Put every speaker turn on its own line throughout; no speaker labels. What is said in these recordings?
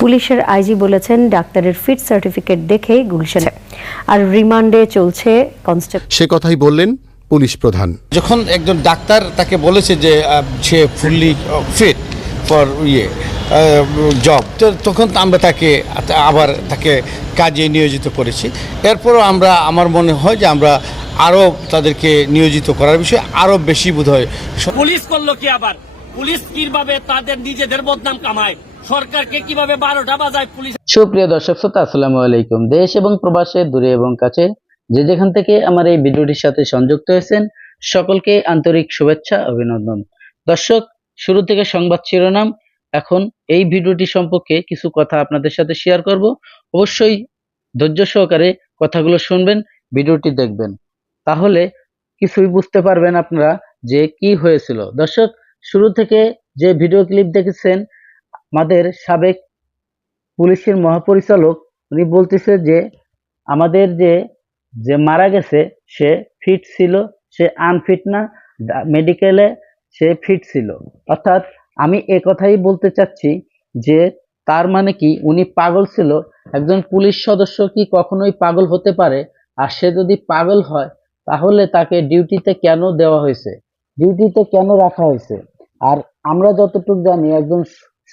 পুলিশের আইজি বলেছেন ডাক্তারের ফিট সার্টিফিকেট দেখেই গুলশান। আর রিমান্ডে চলছে কনস্টেবল
সে কথাই বললেন পুলিশ প্রধান।
যখন একজন ডাক্তার তাকে বলেছে যে সে ফুললি ফিট ফর ইয়ে জব তো তখন আমরা তাকে আবার তাকে কাজে নিয়োজিত করেছি। এরপরও আমরা আমার মনে হয় যে আমরা আরও তাদেরকে নিয়োজিত করার বিষয়ে আরও বেশি বোধ হয়
পুলিশ করল কি আবার? পুলিশ কীভাবে তাদের নিজেদের বদনাম কামায়? সরকারকে কীভাবে বারোটা বাজায় পুলিশ
সুপ্রিয় দর্শক শ্রোতা, আসসালামু আলাইকুম। দেশ এবং প্রবাসে, দূরে এবং কাছে যে যেখান থেকে আমার এই ভিডিওটির সাথে সংযুক্ত হয়েছেন, সকলকে আন্তরিক শুভেচ্ছা, অভিনন্দন। দর্শক, শুরু থেকে সংবাদ শিরোনাম। এখন এই ভিডিওটি সম্পর্কে কিছু কথা আপনাদের সাথে শেয়ার করব। অবশ্যই ধৈর্য সহকারে কথাগুলো শুনবেন, ভিডিওটি দেখবেন। তাহলে কিছুই বুঝতে পারবেন আপনারা যে কি হয়েছিল। দর্শক, শুরু থেকে যে ভিডিও ক্লিপ দেখেছেন আমাদের সাবেক পুলিশের মহাপরিচালক, উনি বলতেছে যে, আমাদের যে যে মারা গেছে, সে ফিট ছিল, সে আনফিট না মেডিকেলে সে ফিট ছিল। অর্থাৎ আমি এ কথাই বলতে চাচ্ছি যে, তার মানে কি, উনি পাগল ছিল, একজন পুলিশ সদস্য কি কখনোই পাগল হতে পারে? আর সে যদি পাগল হয়, তাহলে তাকে ডিউটিতে কেন দেওয়া হয়েছে? ডিউটিতে কেন রাখা হয়েছে? আর আমরা যতটুকু জানি, একজন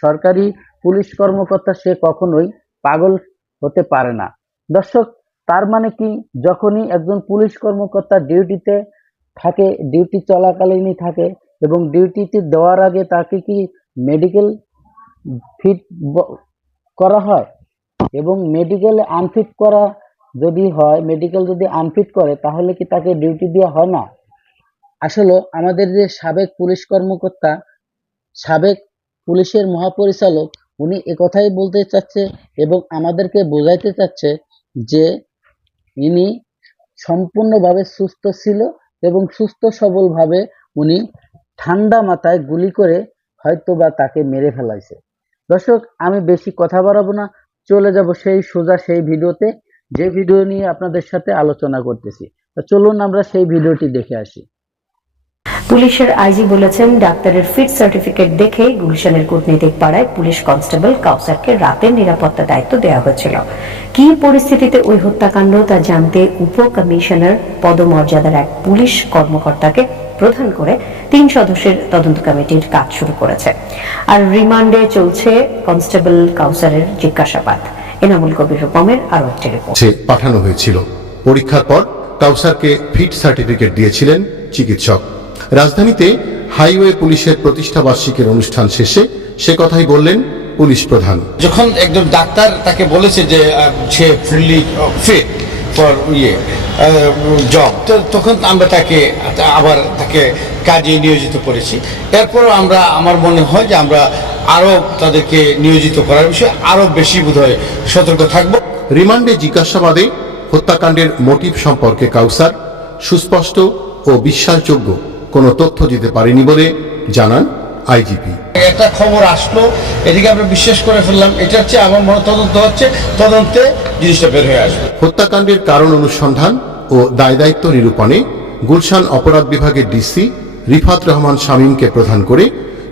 সরকারি পুলিশ কর্মকর্তা সে কখনোই পাগল হতে পারে না। দর্শক, তার মানে কি? যখনই একজন পুলিশ কর্মকর্তা ডিউটিতে থাকে, ডিউটি চলাকালীনই থাকে এবং ডিউটিতে দেওয়ার আগে তাকে কি মেডিকেল ফিট করা হয়? এবং মেডিকেল আনফিট করা যদি হয়, মেডিকেল যদি আনফিট করে, তাহলে কি তাকে ডিউটি দেওয়া হয় না? আসলে আমাদের যে সাবেক পুলিশ কর্মকর্তা, সাবেক পুলিশের মহাপরিচালক, উনি একথাই বলতে চাচ্ছে এবং আমাদেরকে বোঝাইতে চাচ্ছে যে ইনি সম্পূর্ণভাবে সুস্থ ছিল এবং সুস্থ সবলভাবে উনি ঠান্ডা মাথায় গুলি করে হয়তোবা তাকে মেরে ফেলাইছে। দর্শক, আমি বেশি কথা বাড়াবো না, চলে যাব সেই সোজা সেই ভিডিওতে, যে ভিডিও নিয়ে আপনাদের সাথে আলোচনা করতেছি। চলুন আমরা সেই ভিডিওটি দেখে আসি।
পুলিশের আইজি বলেছেন, ডাক্তারের ফিট সার্টিফিকেট দেখে গুলশানের কূটনীতিক পাড়ায় পুলিশ কনস্টেবল কাউসারকে রাতের নিরাপত্তা দায়িত্ব দেওয়া হয়েছিল। কি পরিস্থিতিতে ওই হত্যাকাণ্ড তা জানতে উপ কমিশনার পদমর্যাদার এক পুলিশ কর্মকর্তাকে প্রধান করে তিন সদস্যের তদন্ত কমিটির কাজ শুরু করেছে। আর রিমান্ডে চলছে কনস্টেবল কাউসারের জিজ্ঞাসাবাদ। এনামুল কবির রূপমের আরও একটি রিপোর্ট।
পাঠানো হয়েছিল। পরীক্ষার পর কাউসারকে ফিট সার্টিফিকেট দিয়েছিলেন চিকিৎসক। রাজধানীতে হাইওয়ে পুলিশের প্রতিষ্ঠা বার্ষিকীর অনুষ্ঠান শেষে সে কথাই বললেন পুলিশ প্রধান।
যখন একজন ডাক্তার তাকে বলেছে যে সে ফুললি ফিট ফর ইয়ে জব তখন আমরা তাকে আবার তাকে কাজে নিয়োজিত করেছি। এরপরও আমরা আমার মনে হয় যে আমরা আরও তাদেরকে নিয়োজিত করার বিষয়ে আরও বেশি বোধ হয় সতর্ক থাকব।
রিমান্ডে জিজ্ঞাসাবাদে হত্যাকাণ্ডের মোটিভ সম্পর্কে কাউসার সুস্পষ্ট ও বিশ্বাসযোগ্য। কোনো তথ্য দিতে পারেনি বলে জানান আইজিপি।
একটা খবর আসলো এদিকে আমরা বিশ্বাস করে ফেললাম এটা হচ্ছে আমার মনে তদন্ত হচ্ছে তদন্তে জিনিসটা বের হয়ে আসবে।
হত্যাকাণ্ডের কারণ অনুসন্ধান ও দায় দায়িত্ব নিরূপণে গুলশান অপরাধ বিভাগের ডিসি রিফাত রহমান শামীমকে প্রধান করে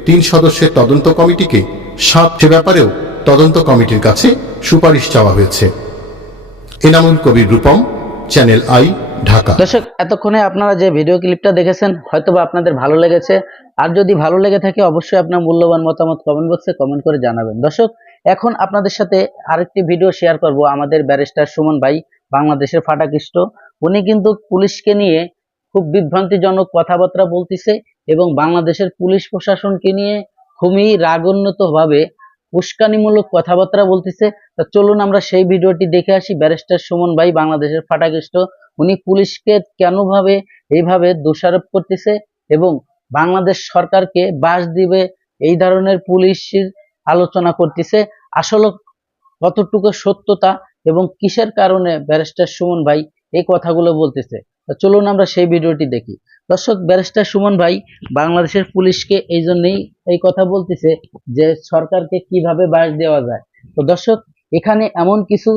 তিন সদস্যের তদন্ত কমিটিকে সাত সে ব্যাপারেও তদন্ত কমিটির কাছে সুপারিশ চাওয়া হয়েছে। Enamul Kabir Rupam Channel I Dhaka.
দর্শক, এতক্ষণে আপনারা যে ভিডিও ক্লিপটা দেখেছেন, হয়তোবা আপনাদের ভালো লেগেছে। আর যদি ভালো লেগে থাকে, অবশ্যই আপনার মূল্যবান মতামত কমেন্ট বক্সে কমেন্ট করে জানাবেন। দর্শক, এখন আপনাদের সাথে আরেকটি ভিডিও শেয়ার করব আমাদের ব্যারিস্টার সুমন ভাই, বাংলাদেশের ফাটাকৃষ্ট। উনি কিন্তু পুলিশকে নিয়ে খুব বিভ্রান্তিজনক কথাবার্তা বলতেছে এবং বাংলাদেশের পুলিশ প্রশাসনকে নিয়ে খুবই রাগন্বিত ভাবে উস্কানিমূলক কথাবার্তা বলতেছে। তা চলুন আমরা সেই ভিডিওটি দেখে আসি। ব্যারিস্টার সুমন ভাই, বাংলাদেশের ফাটাকৃষ্ট। উনি পুলিশকে কেন ভাবে এইভাবে দোষারোপ করতেছে এবং বাংলাদেশ সরকারকে বাস দিবে এই ধরনের পুলিশের আলোচনা করতেছে, আসলে কতটুকু সত্যতা এবং কিসের কারণে ব্যারিস্টার সুমন ভাই এই কথাগুলো বলতেছে? চলুন আমরা সেই ভিডিওটি দেখি। দর্শক, ব্যারিস্টার সুমন ভাই বাংলাদেশের পুলিশকে এই জন্যই এই কথা বলতেছে যে সরকারকে কীভাবে বাস দেওয়া যায়। তো দর্শক, এখানে এমন কিছু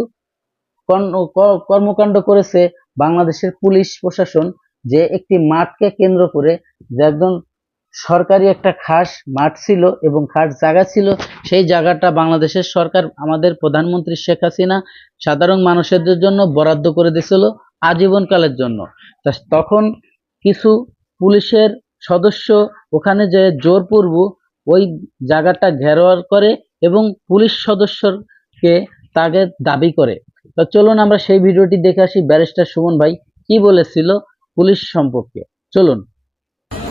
কর্মকাণ্ড করেছে বাংলাদেশের পুলিশ প্রশাসন যে একটি মাঠকে কেন্দ্র করে যে একজন সরকারি একটা খাস মাঠ ছিল এবং খাস জায়গা ছিল, সেই জায়গাটা বাংলাদেশের সরকার আমাদের প্রধানমন্ত্রী শেখ হাসিনা সাধারণ মানুষের জন্য বরাদ্দ করে দিয়েছিল আজীবনকালের জন্য। তখন কিছু পুলিশের সদস্য ওখানে যে জোরপূর্ব ওই জায়গাটা ঘেরোয়ার করে এবং পুলিশ সদস্যকে তাকে দাবি করে। তো চলুন আমরা সেই ভিডিওটি দেখে আসি ব্যারিস্টার সুমন ভাই কি বলেছিল পুলিশ সম্পর্কে। চলুন।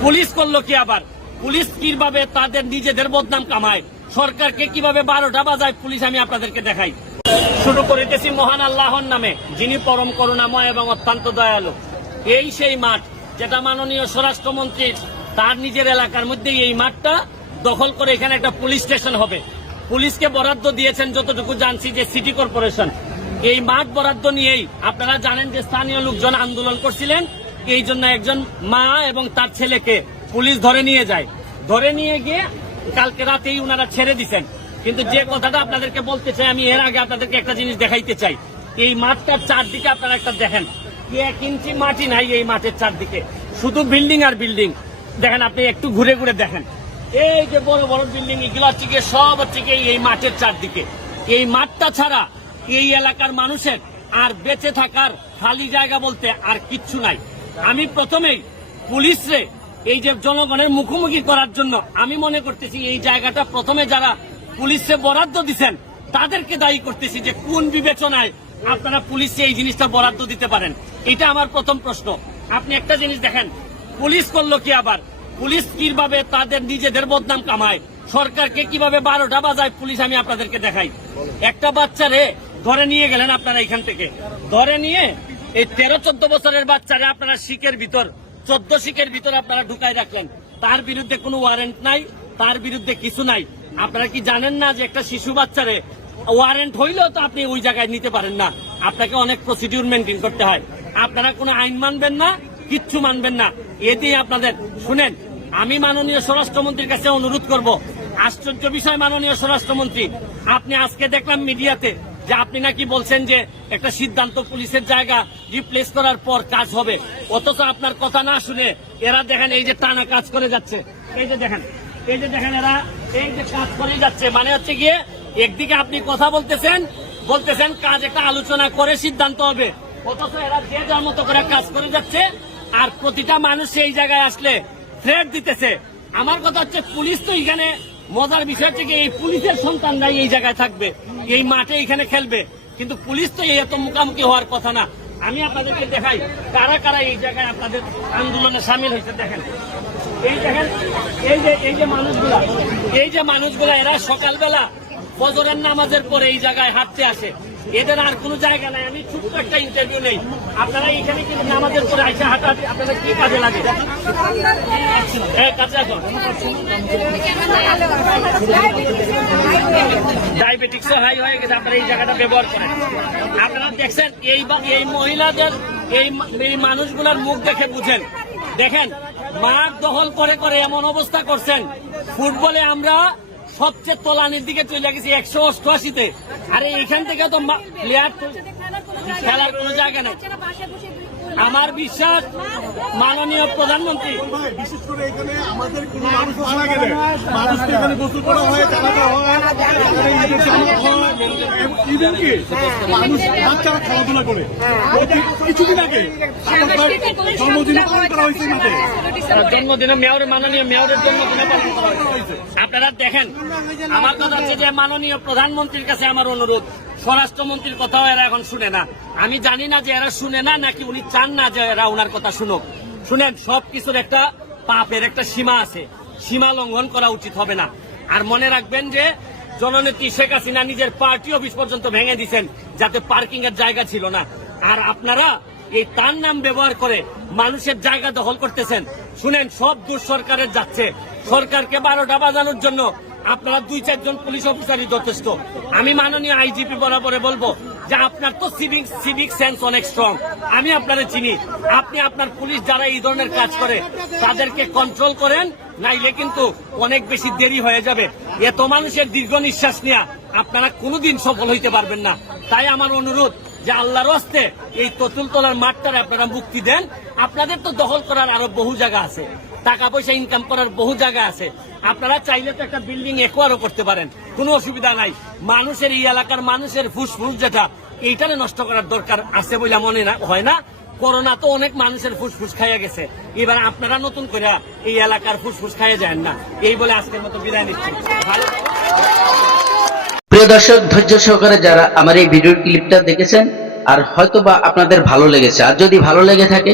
পুলিশ করল কি আবার? পুলিশ কীভাবে তাদের নিজেদের বদনাম কামায়? সরকারকে কীভাবে বারোটা বাজায়? পুলিশ আমি আপনাদেরকে দেখাই। শুরু করিতেছি মহান আল্লাহর নামে, যিনি পরম করুণাময় এবং অত্যন্ত দয়ালু। এই সেই মাঠ, যেটা মাননীয় স্বরাষ্ট্রমন্ত্রী, তার নিজের এলাকার মধ্যে এই মাঠটা দখল করে এখানে একটা পুলিশ স্টেশন হবে। পুলিশকে বরাদ্দ দিয়েছেন যতটুকু জানছি যে সিটি কর্পোরেশন। এই মাঠ বরাদ্দ নিয়েই আপনারা জানেন যে স্থানীয় লোকজন আন্দোলন করছিলেন, এই জন্য একজন মা এবং তার ছেলেকে পুলিশ ধরে নিয়ে যায়। ধরে নিয়ে গিয়ে কালকে রাতেই উনারা ছেড়ে দিচ্ছেন কিন্তু যে কথাটা আপনাদেরকে বলতে চাই, আমি এর আগে আপনাদেরকে একটা জিনিস দেখাইতে চাই। এই মাঠটার চারদিকে আপনারা একটা দেখেন এক ইঞ্চি মাটি নাই এই মাঠের চারদিকে। শুধু বিল্ডিং আর বিল্ডিং। দেখেন আপনি একটু ঘুরে ঘুরে দেখেন। এই যে বড় বড় বিল্ডিং, এগুলো হচ্ছে সব হচ্ছে এই মাঠের চারদিকে। এই মাঠটা ছাড়া এই এলাকার মানুষের আর বেঁচে থাকার খালি জায়গা বলতে আর কিচ্ছু নাই। আমি প্রথমেই পুলিশরে এই যে জনগণের মুখোমুখি করার জন্য আমি মনে করতেছি এই জায়গাটা প্রথমে যারা পুলিশে বরাদ্দ দিচ্ছেন তাদেরকে দায়ী করতেছি যে কোন বিবেচনায় আপনারা পুলিশে এই জিনিসটা বরাদ্দ দিতে পারেন। এটা আমার প্রথম প্রশ্ন। আপনি একটা জিনিস দেখেন, পুলিশ করল কি আবার? পুলিশ কীভাবে তাদের নিজেদের বদনাম কামায়? সরকারকে কীভাবে বারোটা বাজায় পুলিশ আমি আপনাদেরকে দেখাই। একটা বাচ্চারে ধরে নিয়ে গেলেন আপনারা এখান থেকে। ধরে নিয়ে এই তেরো, চোদ্দ বছরের বাচ্চারে আপনারা শিখের ভিতর, চোদ্দ শিখের ভিতর আপনারা ঢুকাই রাখলেন। তার বিরুদ্ধে কোনো ওয়ারেন্ট নাই, তার বিরুদ্ধে কিছু নাই। আপনারা কি জানেন না যে একটা শিশু বাচ্চারে ওয়ারেন্ট হইলেও তো আপনি ওই জায়গায় নিতে পারেন না? আপনাকে অনেক প্রসিডিউর মেনটেন করতে হয়। আপনারা কোনো আইন মানবেন না, কিচ্ছু মানবেন না। এতেই আপনাদের, শুনেন, আমি মাননীয় স্বরাষ্ট্রমন্ত্রীর কাছে অনুরোধ করব। আশ্চর্য বিষয়, মাননীয় স্বরাষ্ট্রমন্ত্রী। আপনি আজকে দেখলাম মিডিয়াতে যে আপনি নাকি বলছেন যে একটা সিদ্ধান্ত পুলিশের জায়গা রিপ্লেস করার পর কাজ হবে। অথচ আপনার কথা না শুনে এরা দেখেন এই যে টানা কাজ করে যাচ্ছে। এই যে দেখেন, এই যে দেখেন এরা, এই যে কাজ করে যাচ্ছে। মানে হচ্ছে গিয়ে একদিকে আপনি কথা বলতেছেন বলতেছেন কাজ একটা আলোচনা করে সিদ্ধান্ত হবে। অথচ এরা যে যার মতো করে কাজ করে যাচ্ছে, আর প্রতিটা মানুষ এই জায়গায় আসলে থ্রেট দিতেছে। আমার কথা হচ্ছে পুলিশ তো এখানে মজার বিষয় হচ্ছে এই পুলিশের সন্তানরাই এই জায়গায় থাকবে। এই মাঠে এখানে খেলবে। কিন্তু পুলিশ তো এত মুখামুখি হওয়ার কথা না। আমি আপনাদেরকে দেখাই, কারা কারা এই জায়গায় আপনাদের আন্দোলনে সামিল হয়েছে দেখেন। এই দেখেন, এই যে এই যে মানুষগুলা, এই যে মানুষগুলা, এরা সকালবেলা ফজরের নামাজের পরে এই জায়গায় হাঁটতে আসে। এদের আর কোনো জায়গা নাই। আমি ছোট্ট একটা ইন্টারভিউ নেই। আপনারা এখানে কি নামাজের পরে আইসা হাঁটাহাঁটি, আপনাদের কি কাজে লাগে? হ্যাঁ ডায়াবেটিক্স হাই হয়ে গেছে, আপনারা এই জায়গাটা ব্যবহার করেন। আপনারা দেখছেন, এই এই মহিলাদের, এই এই মানুষগুলার মুখ দেখে বুঝেন। দেখেন মাঠ দখল করে করে এমন অবস্থা করছেন। ফুটবলে আমরা সবচেয়ে তোলানির দিকে চলে গেছি একশো অষ্টআশিতে। আরে এখান থেকে তো প্লেয়ার খেলার কোনো জায়গা নেই। আমার বিশ্বাস মাননীয় প্রধানমন্ত্রী।
বিশেষ করে এখানে আমাদের কোনো মানুষ মারা গেলে মানুষকে এখানে গোসল করা হয় জানাজা হয় এখানে ঈদের জামাত হয় এবং ইভেন কি? মানুষ বাচ্চারা খেলাধুলা করে। কিছুদিন আগে আপনার পালন করা হয়েছে মাঠে
জন্মদিনে মেয়রের মাননীয় মেয়রের জন্মদিনে পালন করা হয়েছে। আপনারা দেখেন আমার কথা হচ্ছে যে মাননীয় প্রধানমন্ত্রীর কাছে আমার অনুরোধ। স্বরাষ্ট্রমন্ত্রীর কথাও এরা এখন শুনে না। আমি জানি না যে এরা শুনে না, নাকি উনি চান না যে এরা ওনার কথা শুনুক। শুনেন, সব কিছুর একটা পাপের একটা সীমা আছে। সীমা লঙ্ঘন করা উচিত হবে না। আর মনে রাখবেন যে, জননেত্রী শেখ হাসিনা নিজের পার্টি অফিস পর্যন্ত ভেঙে দিছেন যাতে পার্কিং এর জায়গা ছিল না। আর আপনারা এই তার নাম ব্যবহার করে মানুষের জায়গা দখল করতেছেন। শুনেন, সব দূর সরকারের যাচ্ছে। সরকারকে বারোটা বাজানোর জন্য আপনারা দুই, চারজন পুলিশ অফিসারই যথেষ্ট। আমি মাননীয় আইজিপি বরাবরে বলব যে আপনার তো সিভিক সিভিক সেন্স অনেক স্ট্রং আমি আপনারা চিনি। আপনি আপনার পুলিশ যারা এই ধরনের কাজ করে, তাদেরকে কন্ট্রোল করেন, নাইলে কিন্তু অনেক বেশি দেরি হয়ে যাবে। এত মানুষের দীর্ঘ নিঃশ্বাস নেওয়া আপনারা কোনোদিন সফল হইতে পারবেন না। তাই আমার অনুরোধ যে আল্লাহর হস্তে এই ততুল তলার মাঠটার আপনারা মুক্তি দেন। আপনাদের তো দখল করার আরও বহু জায়গা আছে। টাকা পয়সা ইনকাম করার বহু জায়গা আছে। আপনারা চাইলে তো একটা বিল্ডিং একোয়ারও করতে পারেন। কোনো অসুবিধা নাই। মানুষের এই এলাকার মানুষের ফুসফুস যেটা, এইটারে নষ্ট করার দরকার আছে বলে মনে না, হয় না? করোনা তো অনেক মানুষের ফুসফুস খাইয়া গেছে। এবার আপনারা নতুন করে এই এলাকার ফুসফুস খাইয়া যায় না। এই বলে আজকের মতো বিদায় নিচ্ছি।
প্রিয় দর্শক, ধৈর্য সহকারে যারা আমার এই ভিডিও ক্লিপটা দেখেছেন, আর হয়তো বা আপনাদের ভালো লেগেছে। আর যদি ভালো লেগে থাকে